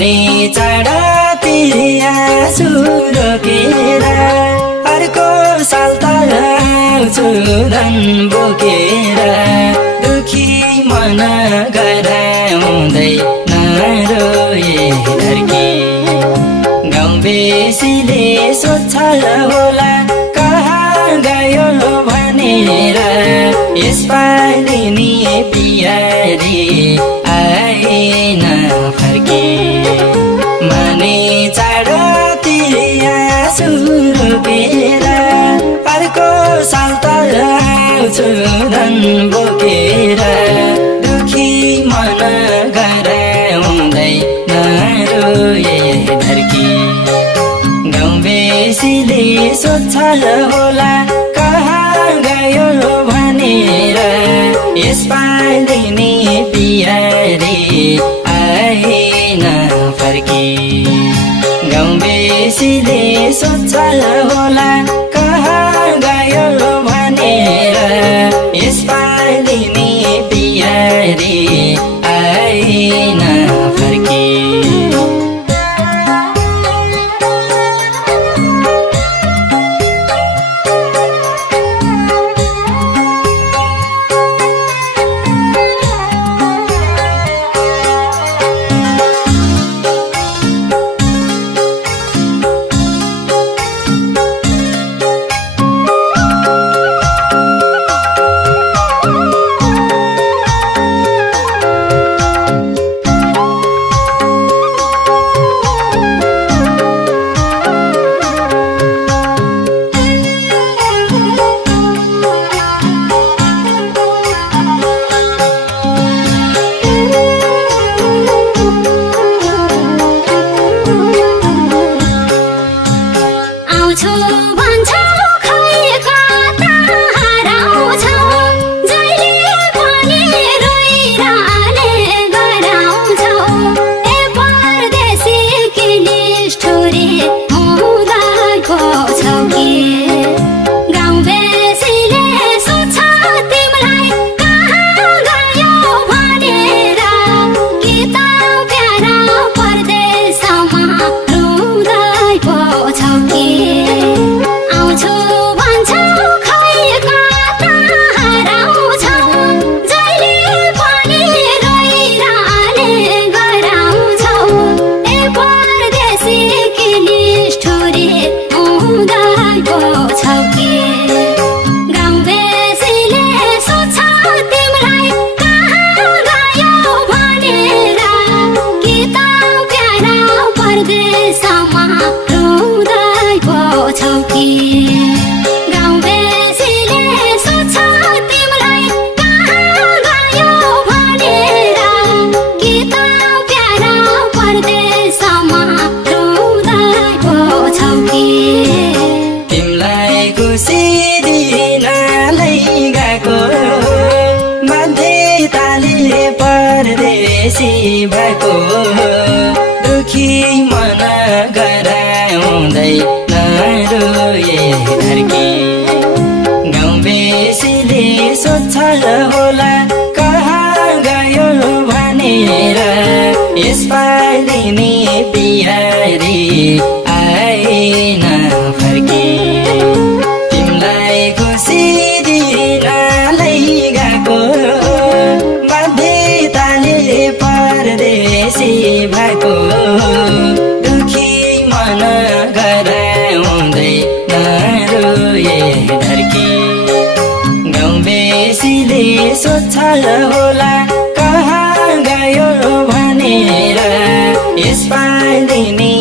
माने चाँडातिर आँसु रोकेर अर्को साल त आउँछु धन बोकेर दुखी मन गराउँदै नरोए धर्की गाउँ बेसीले सोध्छ होला कहाँ गयो भनेर यसपालि नि पियारी आएन फर्की माने चाँडातिर आँसु रोकेर अर्को साल त आउँछु धन बोकेर दुखी मन गराउँदै नरोए धर्की गाउँ बेसीले सोध्छ होला कहाँ गयो भनेर यसपालि नि पियारी आएन फर्की गाउँ बेसीले सोध्छ होला कहाँ गयो भनेर यसपालि नि पियारी आएन फर्की भएको दुखी मन गराउँदै नरोए धर्की गाउँ बेसीले सोध्छ होला कहाँ गयो भनेर यसपालि नि पियारी आएन फर्की तिमीलाई खुसी दिनलाई गएको परदेशी भएको दुखी मन गराउँदै नरोए धर्की गाउँ बेसीले सोध्छ होला कहाँ गयो भनेर यसपालि नि